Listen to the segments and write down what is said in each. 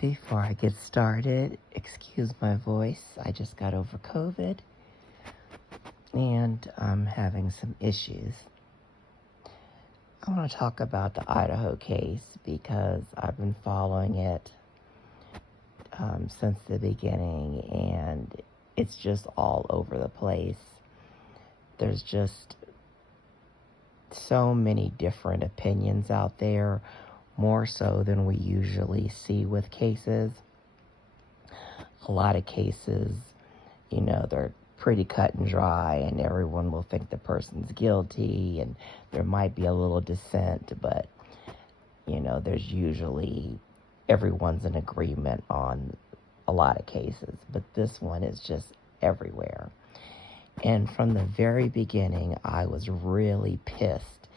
Before I get started, excuse my voice. I just got over COVID and I'm having some issues. I want to talk about the Idaho case because I've been following it since the beginning, and it's just all over the place. There's just so many different opinions out there, more so than we usually see with cases. A lot of cases, they're pretty cut and dry, and everyone will think the person's guilty, and there might be a little dissent, but, there's usually everyone's in agreement on a lot of cases. But this one is just everywhere. And from the very beginning, I was really pissed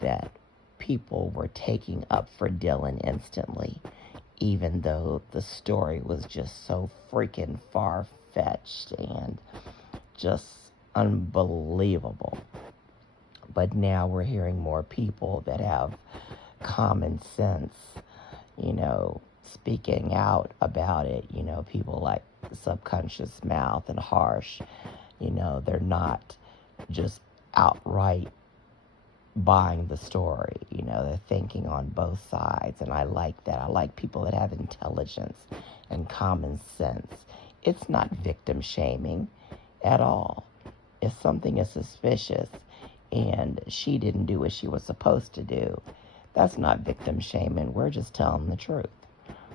that people were taking up for Dylan instantly, even though the story was just so freaking far-fetched and just unbelievable. But now we're hearing more people that have common sense, speaking out about it. People like Subconscious Mouth and Harsh, they're not just outright buying the story. They're thinking on both sides, and I like that. I like people that have intelligence and common sense. It's not victim shaming at all. If something is suspicious and she didn't do what she was supposed to do, that's not victim shaming. We're just telling the truth.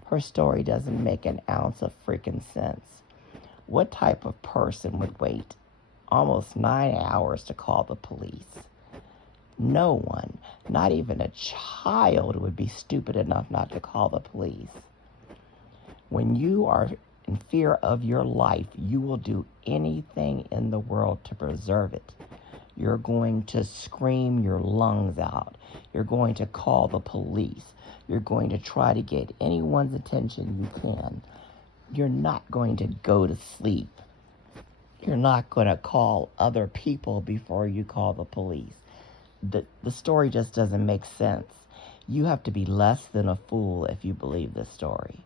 Her story doesn't make an ounce of freaking sense. What type of person would wait almost 9 hours to call the police? No one, not even a child, would be stupid enough not to call the police. When you are in fear of your life, you will do anything in the world to preserve it. You're going to scream your lungs out. You're going to call the police. You're going to try to get anyone's attention you can. You're not going to go to sleep. You're not going to call other people before you call the police. The story just doesn't make sense. You have to be less than a fool if you believe this story.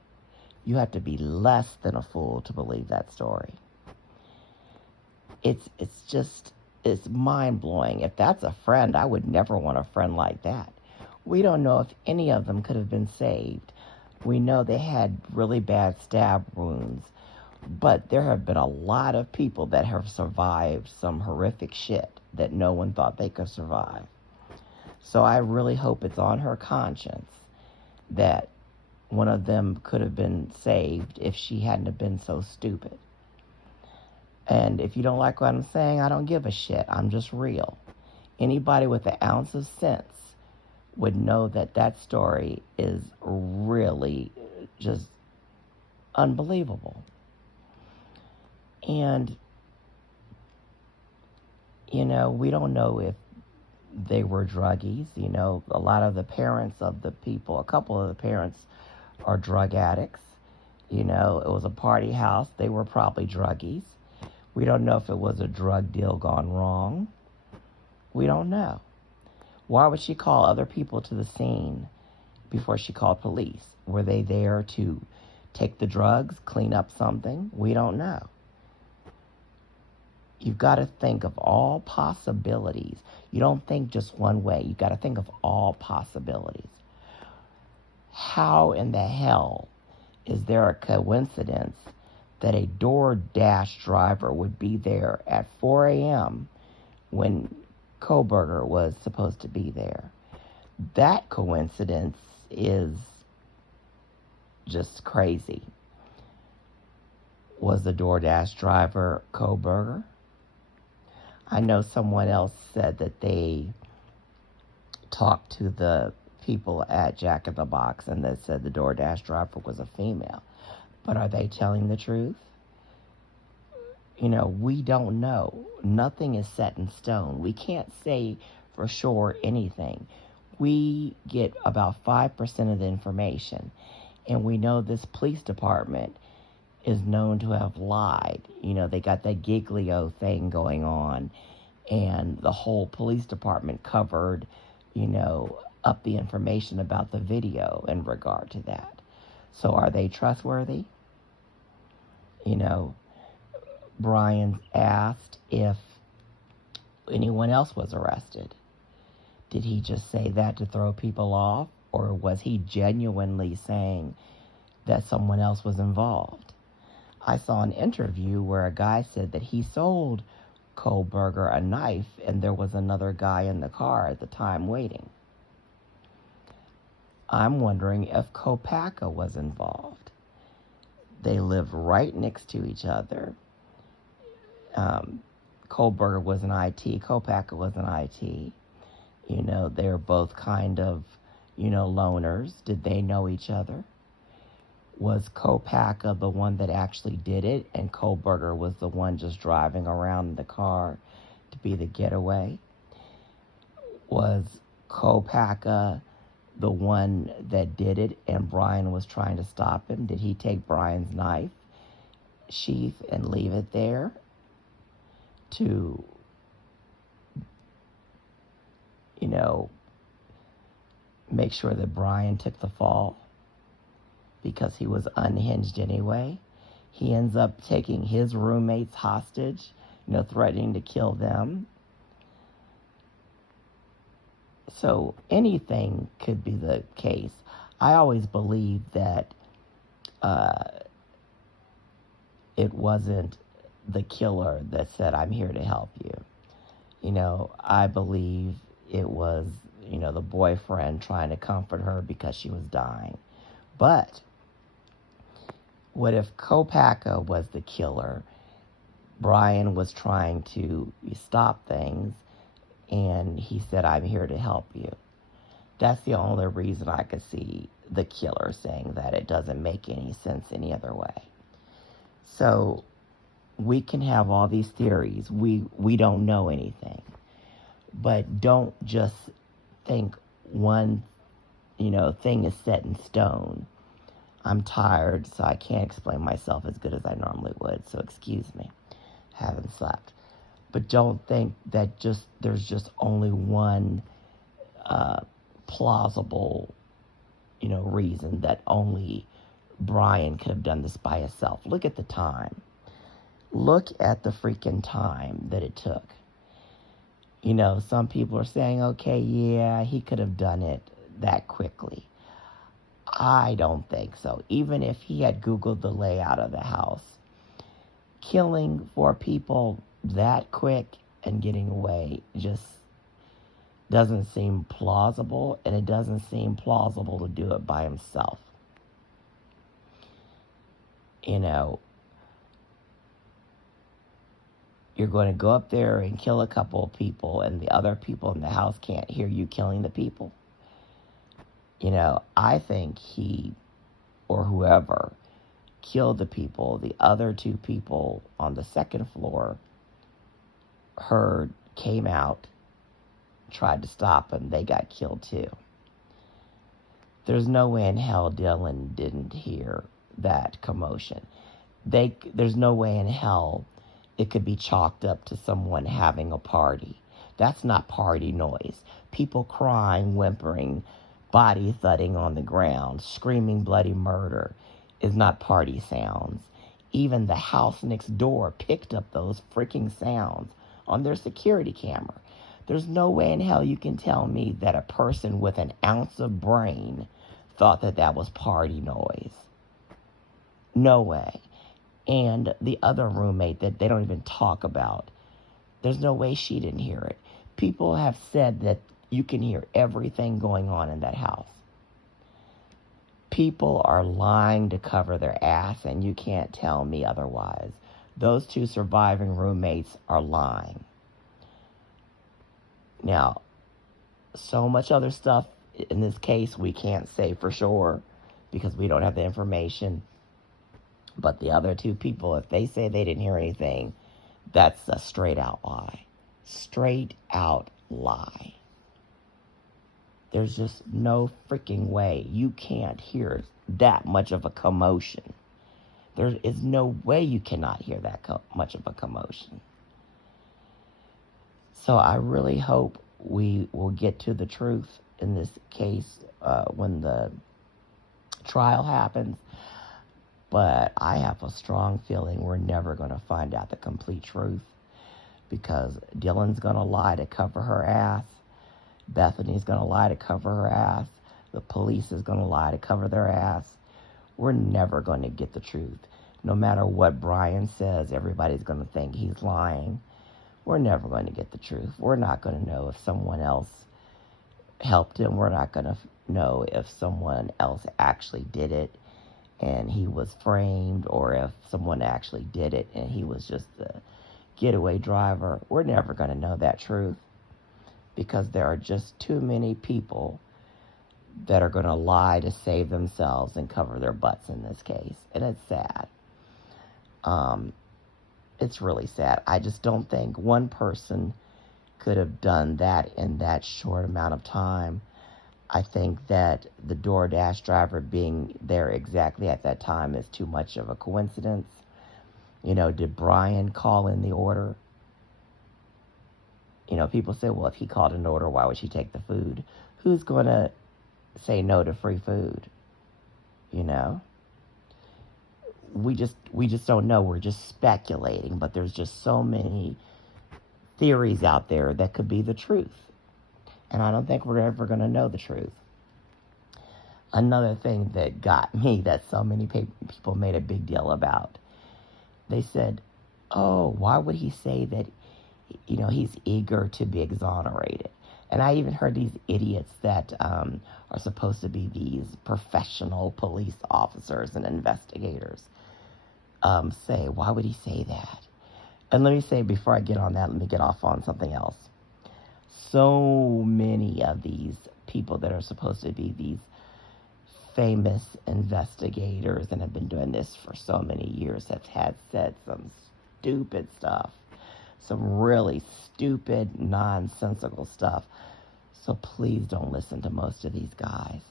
You have to be less than a fool to believe that story. It's mind-blowing. If that's a friend, I would never want a friend like that. We don't know if any of them could have been saved. We know they had really bad stab wounds, but there have been a lot of people that have survived some horrific shit that no one thought they could survive. So I really hope it's on her conscience that one of them could have been saved if she hadn't have been so stupid. And if you don't like what I'm saying, I don't give a shit. I'm just real. Anybody with an ounce of sense would know that that story is really just unbelievable. And, we don't know if they were druggies. A lot of the parents of the people, a couple of the parents are drug addicts. It was a party house. They were probably druggies. We don't know if it was a drug deal gone wrong. We don't know. Why would she call other people to the scene before she called police? Were they there to take the drugs, clean up something? We don't know. You've got to think of all possibilities. You don't think just one way. You've got to think of all possibilities. How in the hell is there a coincidence that a DoorDash driver would be there at 4 a.m. when Kohberger was supposed to be there? That coincidence is just crazy. Was the DoorDash driver Kohberger? I know someone else said that they talked to the people at Jack in the Box and they said the DoorDash driver was a female. But are they telling the truth? We don't know. Nothing is set in stone. We can't say for sure anything. We get about 5% of the information. And we know this police department is known to have lied. They got that Giglio thing going on. And the whole police department covered, up the information about the video in regard to that. So are they trustworthy? You know, Brian asked if anyone else was arrested. Did he just say that to throw people off? Or was he genuinely saying that someone else was involved? I saw an interview where a guy said that he sold Kohberger a knife and there was another guy in the car at the time waiting. I'm wondering if Kopaka was involved. They lived right next to each other. Kohberger was in IT, Kopaka was in IT. You know, they're both kind of, loners. Did they know each other? Was Kopaka the one that actually did it and Kohberger was the one just driving around in the car to be the getaway? Was Kopaka the one that did it and Brian was trying to stop him? Did he take Brian's knife sheath and leave it there to, make sure that Brian took the fall because he was unhinged anyway? He ends up taking his roommates hostage, threatening to kill them. So anything could be the case. I always believed that it wasn't the killer that said, "I'm here to help you." I believe it was, the boyfriend trying to comfort her because she was dying. But what if Kopaka was the killer? Brian was trying to stop things, and he said, "I'm here to help you." That's the only reason I could see the killer saying that. It doesn't make any sense any other way. So we can have all these theories. We don't know anything. But don't just think one, thing is set in stone. I'm tired, so I can't explain myself as good as I normally would. So excuse me. Haven't slept. But don't think that there's just only one plausible, reason that only Brian could have done this by himself. Look at the time. Look at the freaking time that it took. Some people are saying, okay, yeah, he could have done it that quickly. I don't think so. Even if he had Googled the layout of the house, killing 4 people that quick and getting away just doesn't seem plausible, and it doesn't seem plausible to do it by himself. You're going to go up there and kill a couple of people, and the other people in the house can't hear you killing the people. I think he or whoever killed the people. The other 2 people on the second floor came out, tried to stop him. They got killed too. There's no way in hell Dylan didn't hear that commotion. There's no way in hell it could be chalked up to someone having a party. That's not party noise. People crying, whimpering, body thudding on the ground, screaming bloody murder is not party sounds. Even the house next door picked up those freaking sounds on their security camera. There's no way in hell you can tell me that a person with an ounce of brain thought that that was party noise. No way. And the other roommate that they don't even talk about, there's no way she didn't hear it. People have said that you can hear everything going on in that house. People are lying to cover their ass, and you can't tell me otherwise. Those 2 surviving roommates are lying. Now, so much other stuff in this case we can't say for sure because we don't have the information. But the other 2 people, if they say they didn't hear anything, that's a straight out lie. Straight out lie. There's just no freaking way you can't hear that much of a commotion. There is no way you cannot hear that much of a commotion. So I really hope we will get to the truth in this case when the trial happens. But I have a strong feeling we're never going to find out the complete truth, because Dylan's going to lie to cover her ass. Bethany's going to lie to cover her ass. The police is going to lie to cover their ass. We're never going to get the truth. No matter what Brian says, everybody's going to think he's lying. We're never going to get the truth. We're not going to know if someone else helped him. We're not going to know if someone else actually did it and he was framed, or if someone actually did it and he was just a getaway driver. We're never going to know that truth, because there are just too many people that are going to lie to save themselves and cover their butts in this case. And it's sad. It's really sad. I just don't think one person could have done that in that short amount of time. I think that the DoorDash driver being there exactly at that time is too much of a coincidence. You know, did Brian call in the order? You know, people say, well, if he called an order, why would she take the food? Who's going to say no to free food? You know? We just don't know. We're just speculating, but there's just so many theories out there that could be the truth. And I don't think we're ever going to know the truth. Another thing that got me, that so many people made a big deal about, they said, oh, why would he say that, you know, he's eager to be exonerated? And I even heard these idiots that are supposed to be these professional police officers and investigators say, why would he say that? And let me say, before I get on that, let me get off on something else. So many of these people that are supposed to be these famous investigators and have been doing this for so many years have said some stupid stuff, some really stupid, nonsensical stuff. So please don't listen to most of these guys.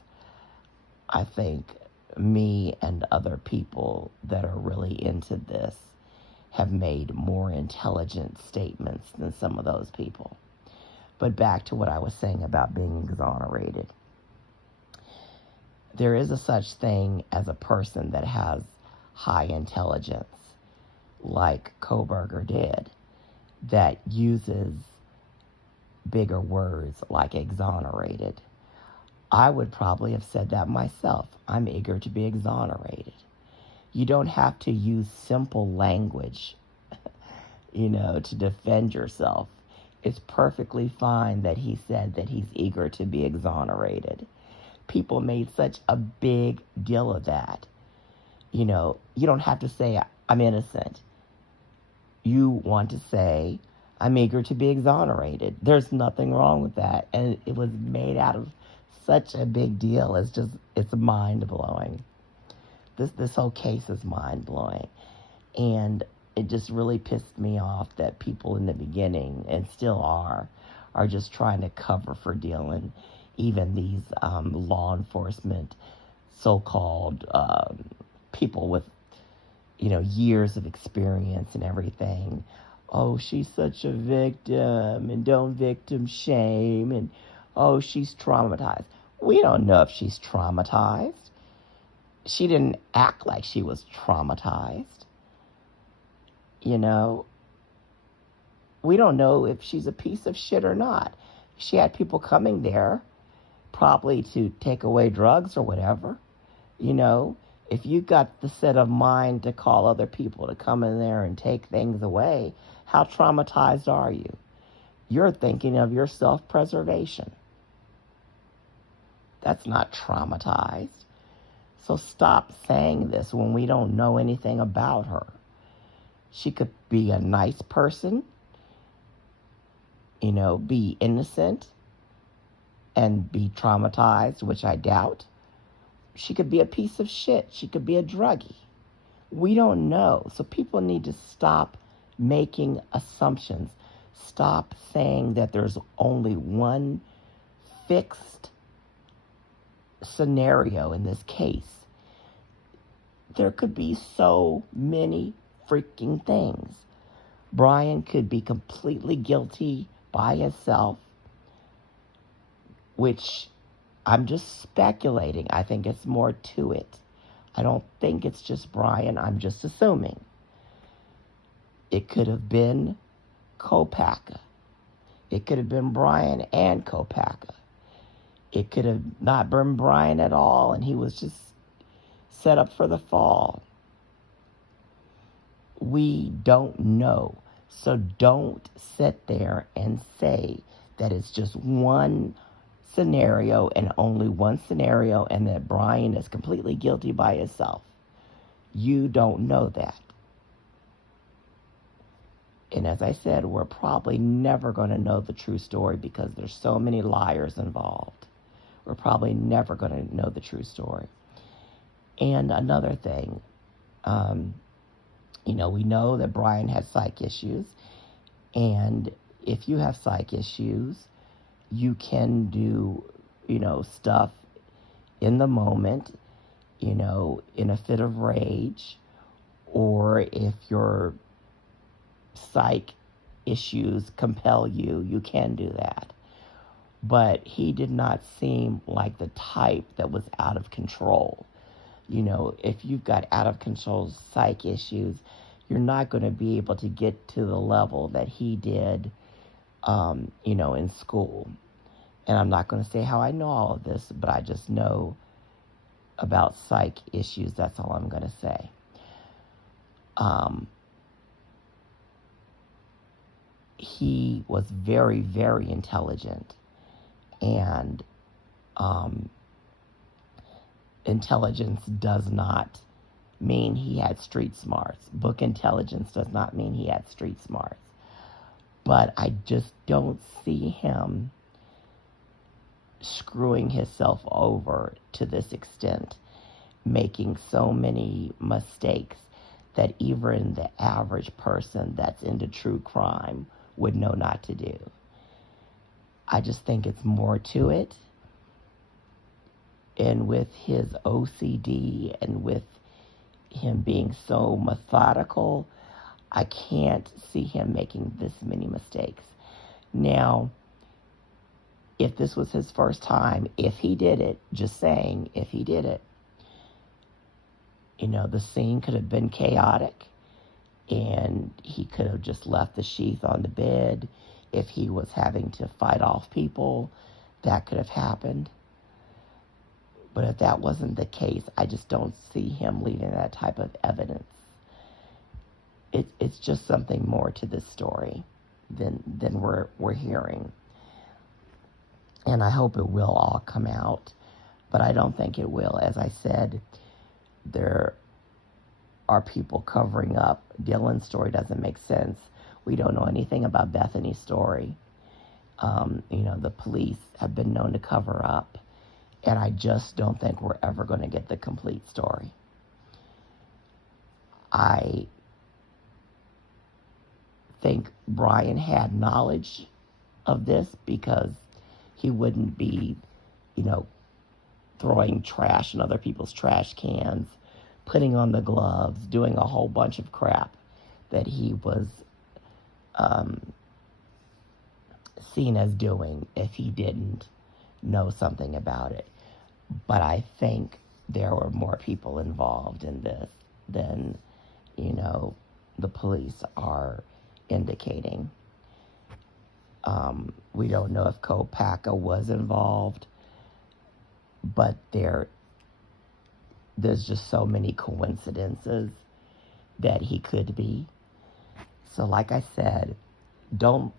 I think me and other people that are really into this have made more intelligent statements than some of those people. But back to what I was saying about being exonerated. There is a such thing as a person that has high intelligence, like Kohberger did, that uses bigger words like exonerated. I would probably have said that myself. I'm eager to be exonerated. You don't have to use simple language, to defend yourself. It's perfectly fine that he said that he's eager to be exonerated. People made such a big deal of that. You don't have to say, I'm innocent. You want to say, I'm eager to be exonerated. There's nothing wrong with that. And it was made out of such a big deal. It's mind-blowing. This whole case is mind-blowing. And it just really pissed me off that people in the beginning, and still are just trying to cover for Dylan. Even these law enforcement, so-called people with, years of experience and everything. Oh, she's such a victim, and don't victim shame, and oh, she's traumatized. We don't know if she's traumatized. She didn't act like she was traumatized. We don't know if she's a piece of shit or not. She had people coming there probably to take away drugs or whatever. If you got the set of mind to call other people to come in there and take things away, how traumatized are you? You're thinking of your self-preservation. That's not traumatized. So stop saying this when we don't know anything about her. She could be a nice person, be innocent and be traumatized, which I doubt. She could be a piece of shit. She could be a druggie. We don't know. So people need to stop making assumptions. Stop saying that there's only one fixed scenario in this case. There could be so many freaking things. Brian could be completely guilty by himself, which I'm just speculating. I think it's more to it. I don't think it's just Brian. I'm just assuming. It could have been Kohberger. It could have been Brian and Kohberger. It could have not been Brian at all, and he was just set up for the fall. We don't know. So don't sit there and say that it's just one scenario and only one scenario and that Brian is completely guilty by himself. You don't know that. And as I said, we're probably never going to know the true story because there's so many liars involved. We're probably never going to know the true story. And another thing, we know that Brian has psych issues. And if you have psych issues, you can do, stuff in the moment, in a fit of rage, or if your psych issues compel you, you can do that. But he did not seem like the type that was out of control. If you've got out of control psych issues, you're not going to be able to get to the level that he did, in school. And I'm not going to say how I know all of this, but I just know about psych issues. That's all I'm going to say. He was very, very intelligent. And intelligence does not mean he had street smarts. Book intelligence does not mean he had street smarts. But I just don't see him screwing himself over to this extent, making so many mistakes that even the average person that's into true crime would know not to do. I just think it's more to it. And with his OCD and with him being so methodical, I can't see him making this many mistakes. Now, if this was his first time, if he did it, just saying, if he did it, the scene could have been chaotic and he could have just left the sheath on the bed. If he was having to fight off people, that could have happened. But if that wasn't the case, I just don't see him leaving that type of evidence. It's just something more to this story than we're hearing. And I hope it will all come out, but I don't think it will. As I said, there are people covering up. Dylan's story doesn't make sense. We don't know anything about Bethany's story. The police have been known to cover up. And I just don't think we're ever going to get the complete story. I think Brian had knowledge of this because he wouldn't be, throwing trash in other people's trash cans, putting on the gloves, doing a whole bunch of crap that he was seen as doing if he didn't know something about it. But I think there were more people involved in this than, the police are indicating. We don't know if Kohberger was involved, but there's just so many coincidences that he could be. So like I said, don't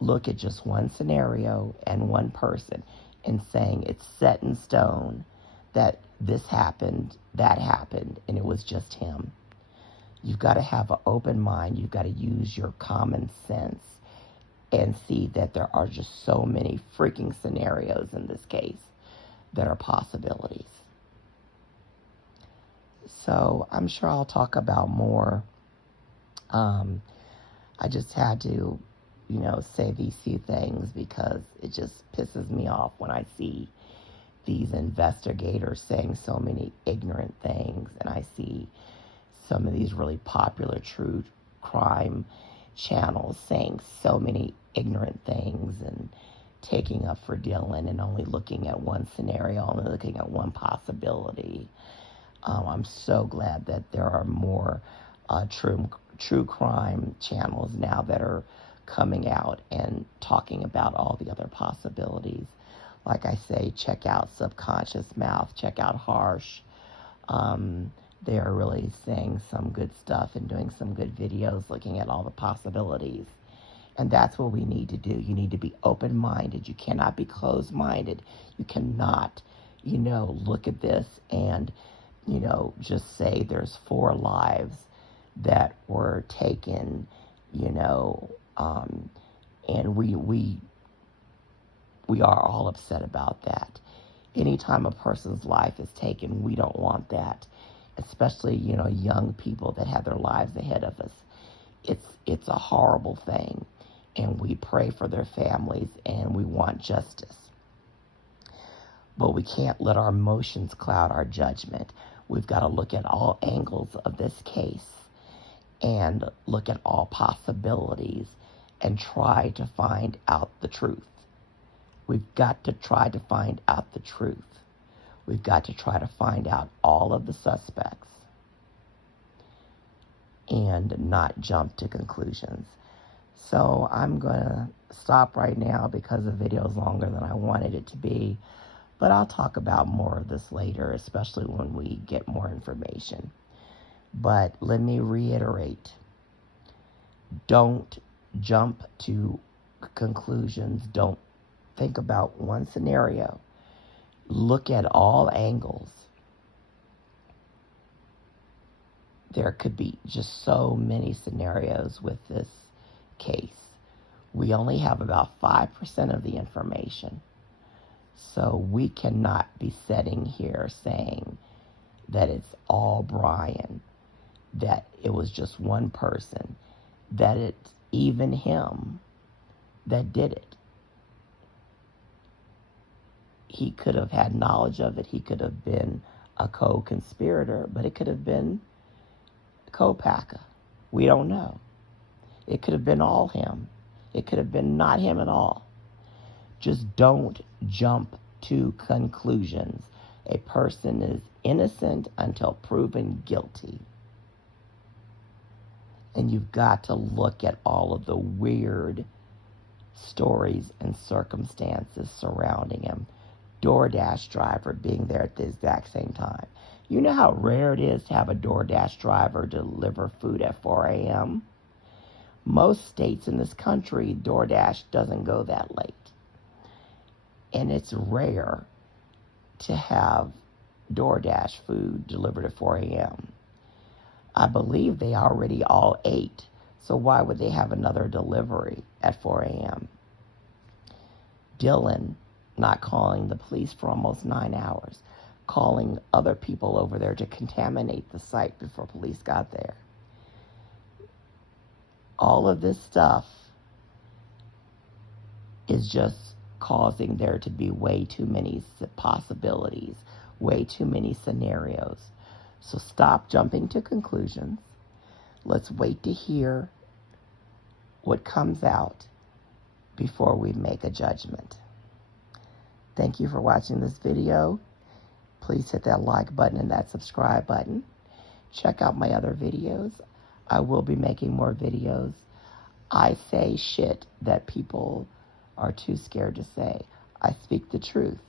look at just one scenario and one person and saying it's set in stone that this happened, that happened, and it was just him. You've got to have an open mind. You've got to use your common sense and see that there are just so many freaking scenarios in this case that are possibilities. So I'm sure I'll talk about more. I just had to, say these few things because it just pisses me off when I see these investigators saying so many ignorant things, and I see some of these really popular true crime channels saying so many ignorant things and taking up for Dylan and only looking at one scenario, only looking at one possibility. I'm so glad that there are more true crime channels now that are coming out and talking about all the other possibilities. Like I say, check out Subconscious Mouth, check out Harsh. They are really saying some good stuff and doing some good videos looking at all the possibilities. And that's what we need to do. You need to be open-minded. You cannot be closed-minded. You cannot, look at this and, just say there's 4 lives that were taken, and we are all upset about that. Anytime a person's life is taken, we don't want that, especially, young people that have their lives ahead of us. It's a horrible thing, and we pray for their families, and we want justice. But we can't let our emotions cloud our judgment. We've got to look at all angles of this case and look at all possibilities and try to find out the truth. We've got to try to find out the truth. We've got to try to find out all of the suspects and not jump to conclusions. So I'm going to stop right now because the video is longer than I wanted it to be. But I'll talk about more of this later, especially when we get more information. But let me reiterate, don't jump to conclusions. Don't think about one scenario. Look at all angles. There could be just so many scenarios with this case. We only have about 5% of the information. So we cannot be sitting here saying that it's all Brian, that it was just one person, that it's even him that did it. He could have had knowledge of it. He could have been a co-conspirator, but it could have been a co-packer. We don't know. It could have been all him. It could have been not him at all. Just don't jump to conclusions. A person is innocent until proven guilty. And you've got to look at all of the weird stories and circumstances surrounding him. DoorDash driver being there at the exact same time. You know how rare it is to have a DoorDash driver deliver food at 4 a.m.? Most states in this country, DoorDash doesn't go that late. And it's rare to have DoorDash food delivered at 4 a.m. I believe they already all ate, so why would they have another delivery at 4 a.m.? Dylan not calling the police for almost 9 hours, calling other people over there to contaminate the site before police got there. All of this stuff is just causing there to be way too many possibilities, way too many scenarios. So stop jumping to conclusions. Let's wait to hear what comes out before we make a judgment. Thank you for watching this video. Please hit that like button and that subscribe button. Check out my other videos. I will be making more videos. I say shit that people are too scared to say. I speak the truth.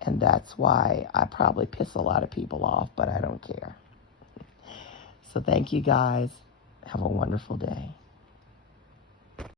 And that's why I probably piss a lot of people off, but I don't care. So thank you guys. Have a wonderful day.